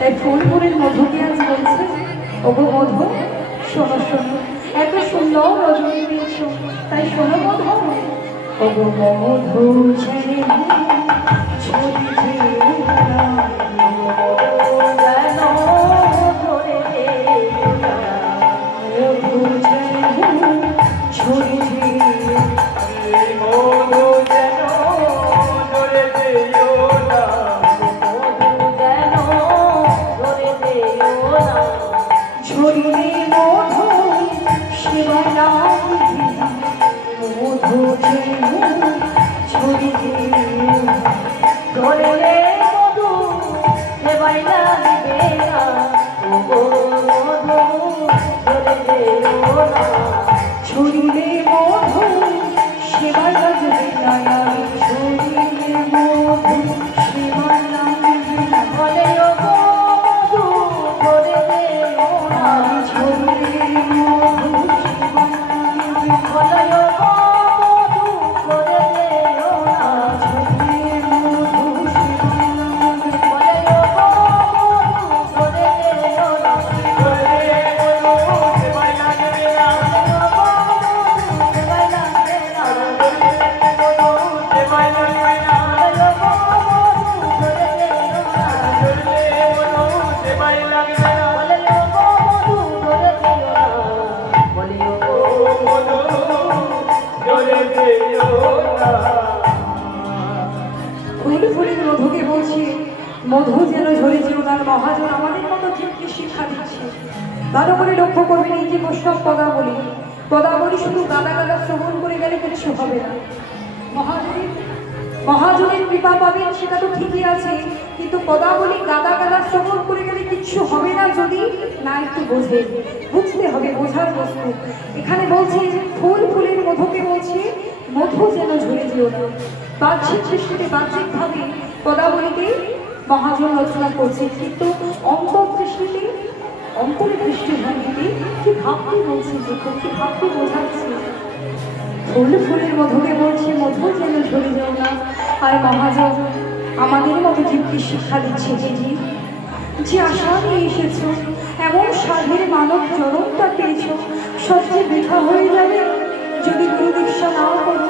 তাই ফুলপুরের মধুকে আজ বলছে, ওগো মধু শোনো শোনো, এত সুন্দর রজনী পেয়েছ, তাই শোনো মধু। ওগো মধু ছেড়ে ছড়িছে মধুকে বলছি, মধু যেন ঝরেছে ওনার মহাজন আমাদের মতো জীবকে শিক্ষা দিচ্ছে। ভালো করে লক্ষ্য করবেন, এই যে বৈষ্ণব পদাবলী, পদাবলী শুধু গাদা গাদা শ্রবণ করে গেলে কিছু হবে না। মহাজনের কৃপা পাবেন সেটা তো ঠিকই আছে, কিন্তু পদাবলী গাদা গাদা শ্রবণ করে গেলে কিচ্ছু হবে না যদি না একটু বোঝে। বুঝতে হবে, বোঝার বস্তু। এখানে বলছে যে ফুল ফুলের মধুকে বলছে মধু যেন ঝরে যেও না। বাহ্যিক দৃষ্টিতে বাহ্যিকভাবে পদাবলীকে মহাজন রচনা করছে, কিন্তু অন্তর্দৃষ্টিতে অন্তরের দৃষ্টিভঙ্গিতে কি ভাবতে বলছে, যে কি ভাবতে বোঝাচ্ছে। ফুল ফুলের মধুকে বলছে মধু যেন ঝরে যেও না। আর মহাজন আমাদের মতো জীবকে শিক্ষা দিচ্ছে যে আশা নিয়ে এসেছ, এমন সাধের মানব জনমটা পেয়েছ, সবচেয়ে বৃথা হয়ে যাবে যদি গুরু দীক্ষা নাও করো।